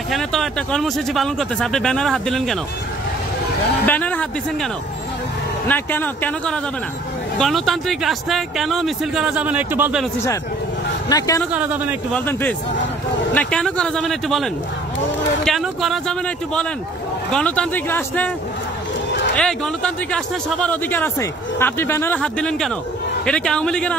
এখানে তো একটা কর্মসূচি পালন করতেছে, আপনি ব্যানারে হাত দিলেন কেন? ব্যানারে হাত দিচ্ছেন কেন? না কেন কেন করা যাবে না? গণতান্ত্রিক রাষ্ট্রে কেন মিছিল করা যাবে না একটু বলবেন ওসি সাহেব? না কেন করা যাবে না একটু বলবেন প্লিজ? না কেন করা যাবে না একটু বলেন? কেন করা যাবে না একটু বলেন? গণতান্ত্রিক রাষ্ট্রে গণতান্ত্রিক রাষ্ট্রে সবার অধিকার আছে, আপনি ব্যানারে হাত দিলেন কেন? এটা কি আওয়ামী লীগের